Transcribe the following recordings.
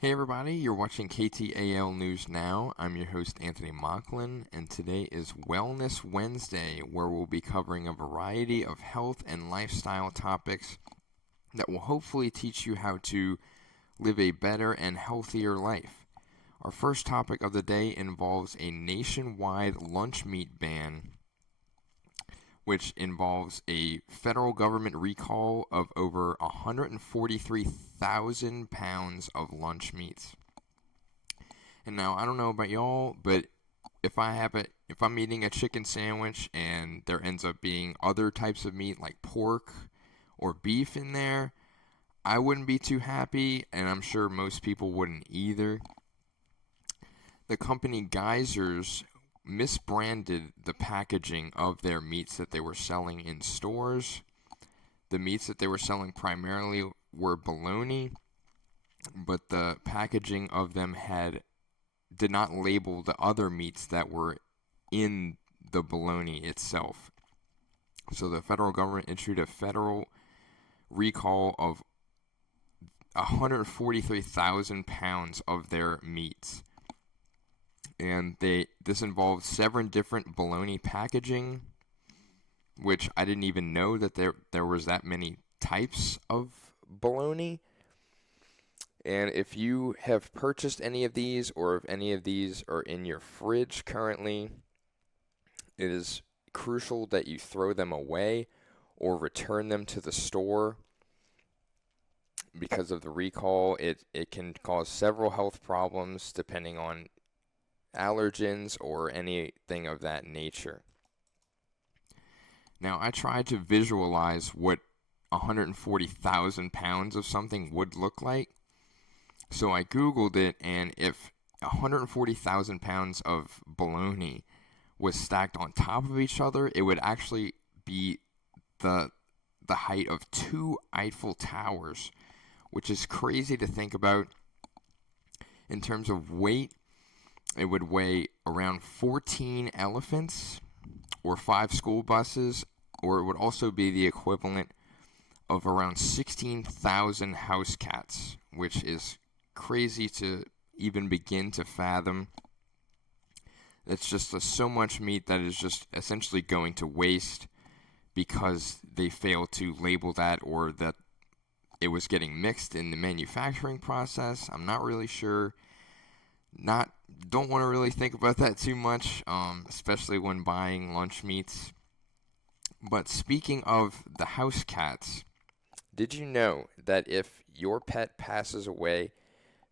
Hey everybody, you're watching KTAL News Now. I'm your host Anthony Mocklin, and today is Wellness Wednesday, where we'll be covering a variety of health and lifestyle topics that will hopefully teach you how to live a better and healthier life. Our first topic of the day involves a nationwide lunch meat ban, which involves a federal government recall of over 143,000 pounds of lunch meats. And now I don't know about y'all, but if I'm eating a chicken sandwich and there ends up being other types of meat like pork or beef in there, I wouldn't be too happy, and I'm sure most people wouldn't either. The company Geysers misbranded the packaging of their meats that they were selling in stores. The meats that they were selling primarily were bologna, but the packaging of them did not label the other meats that were in the bologna itself. So the federal government issued a federal recall of 143,000 pounds of their meats. And this involved 7 different bologna packaging, which I didn't even know that there was that many types of bologna. And if you have purchased any of these, or if any of these are in your fridge currently, it is crucial that you throw them away or return them to the store. Because of the recall, it can cause several health problems depending on allergens or anything of that nature. Now, I tried to visualize what 140,000 pounds of something would look like. So I Googled it, and if 140,000 pounds of bologna was stacked on top of each other, it would actually be the height of 2 Eiffel Towers, which is crazy to think about. In terms of weight, it would weigh around 14 elephants or 5 school buses, or it would also be the equivalent of around 16,000 house cats, which is crazy to even begin to fathom. It's just so much meat that is just essentially going to waste because they failed to label that, or that it was getting mixed in the manufacturing process. I'm not really sure. Don't want to really think about that too much, especially when buying lunch meats. But speaking of the house cats, did you know that if your pet passes away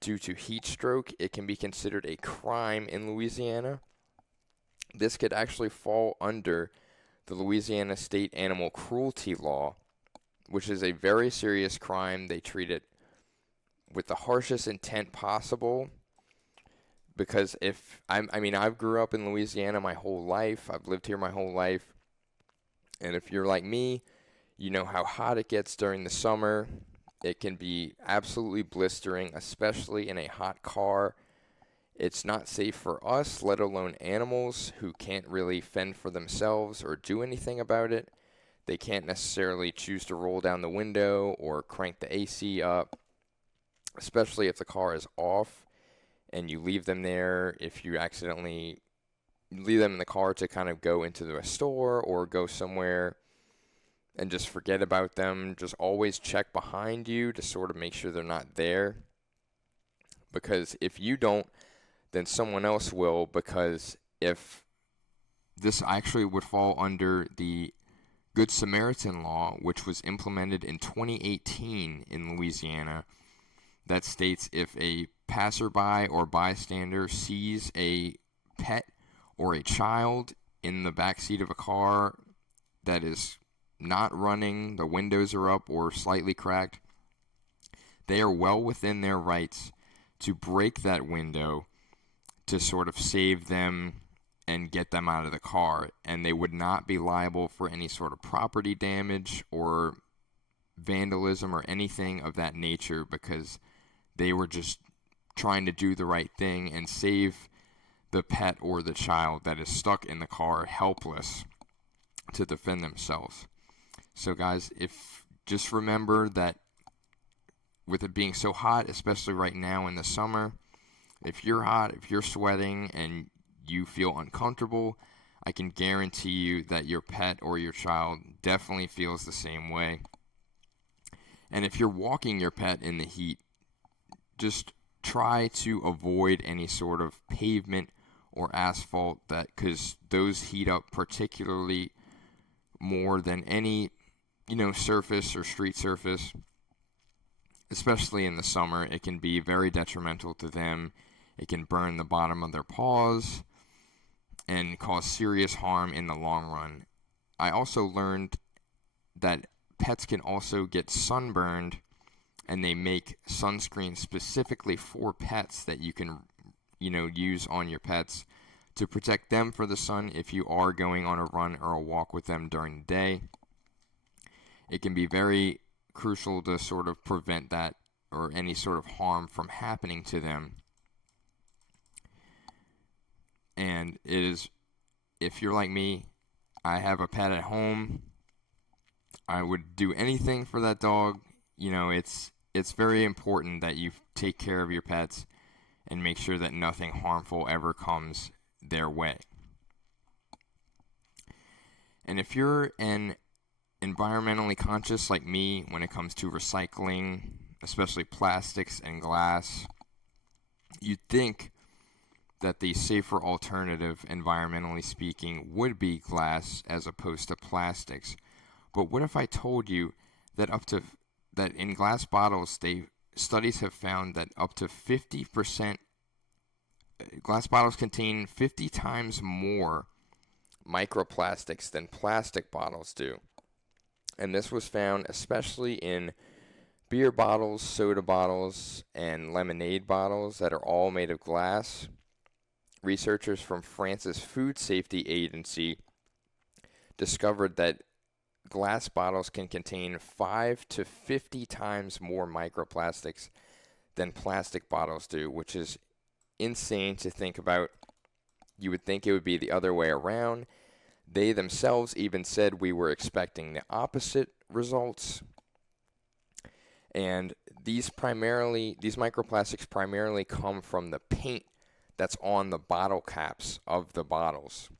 due to heat stroke, it can be considered a crime in Louisiana? This could actually fall under the Louisiana State Animal Cruelty Law, which is a very serious crime. They treat it with the harshest intent possible. Because I've grew up in Louisiana my whole life. I've lived here my whole life. And if you're like me, you know how hot it gets during the summer. It can be absolutely blistering, especially in a hot car. It's not safe for us, let alone animals who can't really fend for themselves or do anything about it. They can't necessarily choose to roll down the window or crank the AC up, especially if the car is off and you leave them there. If you accidentally leave them in the car to kind of go into the store or go somewhere and just forget about them, just always check behind you to sort of make sure they're not there. Because if you don't, then someone else will. Because if this actually would fall under the Good Samaritan law, which was implemented in 2018 in Louisiana, that states if a passerby or bystander sees a pet or a child in the back seat of a car that is not running, the windows are up or slightly cracked, they are well within their rights to break that window to sort of save them and get them out of the car, and they would not be liable for any sort of property damage or vandalism or anything of that nature, because they were just trying to do the right thing and save the pet or the child that is stuck in the car helpless to defend themselves. So guys, if just remember that with it being so hot, especially right now in the summer, if you're hot, if you're sweating and you feel uncomfortable, I can guarantee you that your pet or your child definitely feels the same way. And if you're walking your pet in the heat, just try to avoid any sort of pavement or asphalt, that because those heat up particularly more than any, surface or street surface. Especially in the summer, it can be very detrimental to them. It can burn the bottom of their paws and cause serious harm in the long run. I also learned that pets can also get sunburned, and they make sunscreen specifically for pets that you can, use on your pets to protect them for the sun if you are going on a run or a walk with them during the day. It can be very crucial to sort of prevent that or any sort of harm from happening to them. And it is, if you're like me, I have a pet at home. I would do anything for that dog. It's very important that you take care of your pets and make sure that nothing harmful ever comes their way. And if you're an environmentally conscious like me when it comes to recycling, especially plastics and glass, you'd think that the safer alternative, environmentally speaking, would be glass as opposed to plastics. But what if I told you that that in glass bottles, studies have found that up to 50% glass bottles contain 50 times more microplastics than plastic bottles do. And this was found especially in beer bottles, soda bottles, and lemonade bottles that are all made of glass. Researchers from France's Food Safety Agency discovered that glass bottles can contain 5 to 50 times more microplastics than plastic bottles do, which is insane to think about. You would think it would be the other way around. They themselves even said we were expecting the opposite results. And these microplastics primarily come from the paint that's on the bottle caps of the bottles.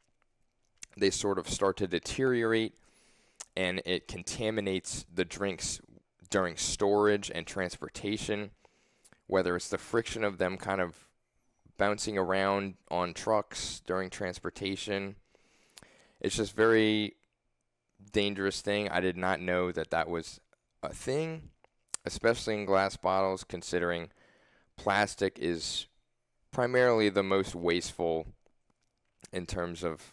They sort of start to deteriorate, and it contaminates the drinks during storage and transportation, whether it's the friction of them kind of bouncing around on trucks during transportation. It's just very dangerous thing. I did not know that was a thing, especially in glass bottles, considering plastic is primarily the most wasteful in terms of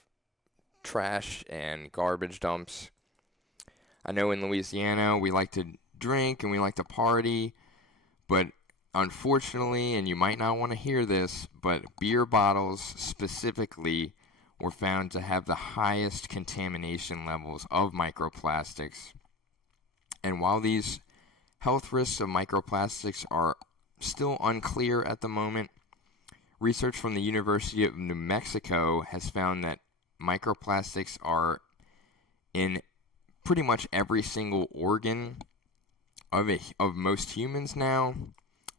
trash and garbage dumps. I know in Louisiana we like to drink and we like to party, but unfortunately, and you might not want to hear this, but beer bottles specifically were found to have the highest contamination levels of microplastics. And while these health risks of microplastics are still unclear at the moment, research from the University of New Mexico has found that microplastics are in pretty much every single organ of most humans now,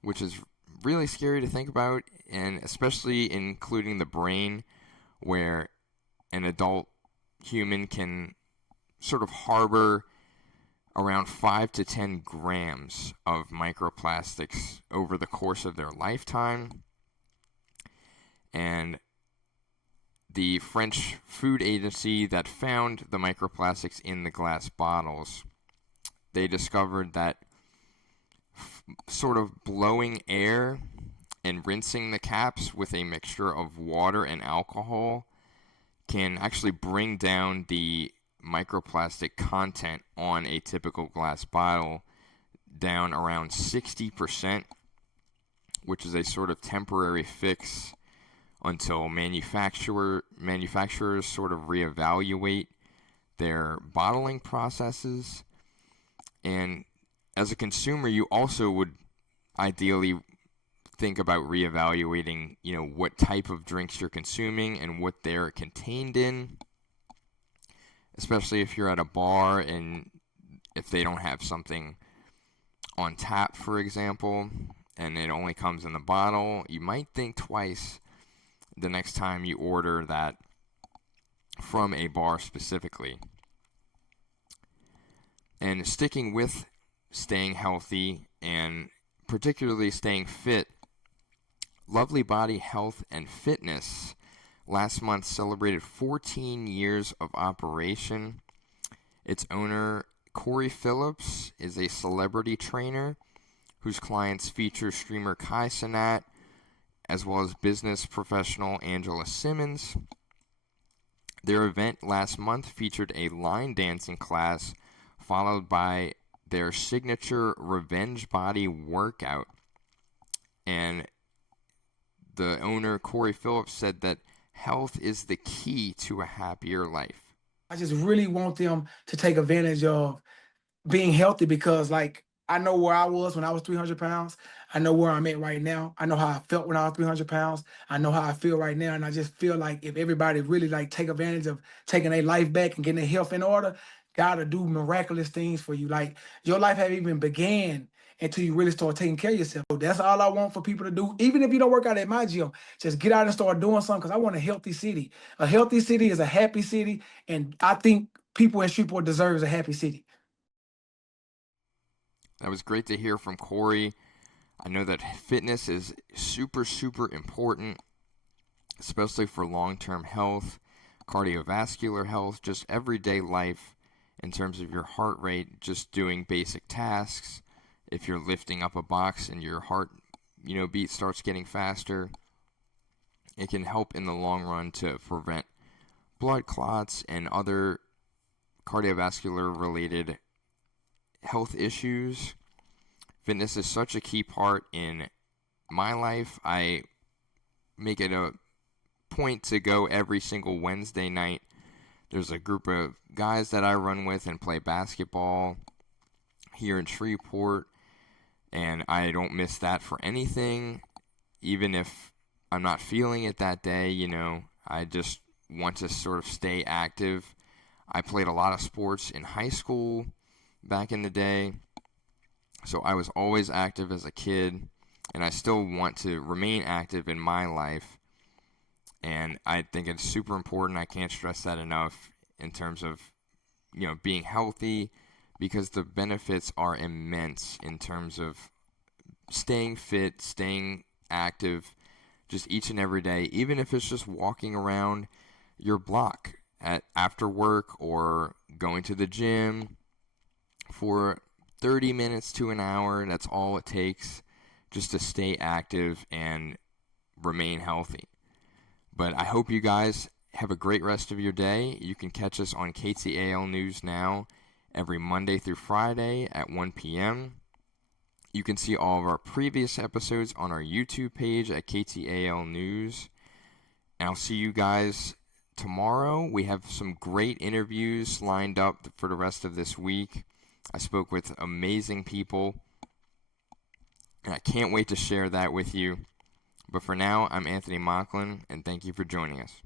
which is really scary to think about, and especially including the brain, where an adult human can sort of harbor around 5 to 10 grams of microplastics over the course of their lifetime. And the French food agency that found the microplastics in the glass bottles, they discovered that sort of blowing air and rinsing the caps with a mixture of water and alcohol can actually bring down the microplastic content on a typical glass bottle down around 60%, which is a sort of temporary fix until manufacturers sort of reevaluate their bottling processes. And as a consumer, you also would ideally think about reevaluating, what type of drinks you're consuming and what they're contained in, especially if you're at a bar and if they don't have something on tap, for example, and it only comes in the bottle, you might think twice the next time you order that from a bar specifically. And sticking with staying healthy and particularly staying fit, Lovely Body Health and Fitness last month celebrated 14 years of operation. Its owner, Corey Phillips, is a celebrity trainer whose clients feature streamer Kai Cenat, as well as business professional Angela Simmons. Their event last month featured a line dancing class followed by their signature Revenge Body workout. And the owner, Corey Phillips, said that health is the key to a happier life. I just really want them to take advantage of being healthy because, like, I know where I was when I was 300 pounds. I know where I'm at right now. I know how I felt when I was 300 pounds. I know how I feel right now. And I just feel like if everybody really, like, take advantage of taking their life back and getting their health in order, God will do miraculous things for you. Like, your life haven't even began until you really start taking care of yourself. So that's all I want for people to do. Even if you don't work out at my gym, just get out and start doing something because I want a healthy city. A healthy city is a happy city. And I think people in Shreveport deserves a happy city. That was great to hear from Corey. I know that fitness is super, super important, especially for long-term health, cardiovascular health, just everyday life in terms of your heart rate, just doing basic tasks. If you're lifting up a box and your heart, beat starts getting faster, it can help in the long run to prevent blood clots and other cardiovascular-related health issues. Fitness is such a key part in my life. I make it a point to go every single Wednesday night. There's a group of guys that I run with and play basketball here in Shreveport, and I don't miss that for anything. Even if I'm not feeling it that day, I just want to sort of stay active. I played a lot of sports in high school back in the day, so I was always active as a kid, and I still want to remain active in my life, and I think it's super important. I can't stress that enough in terms of, being healthy, because the benefits are immense in terms of staying fit, staying active, just each and every day, even if it's just walking around your block after work or going to the gym for 30 minutes to an hour. That's all it takes just to stay active and remain healthy. But I hope you guys have a great rest of your day. You can catch us on KTAL News Now every Monday through Friday at 1 p.m. You can see all of our previous episodes on our YouTube page at KTAL News. And I'll see you guys tomorrow. We have some great interviews lined up for the rest of this week. I spoke with amazing people, and I can't wait to share that with you. But for now, I'm Anthony Mocklin, and thank you for joining us.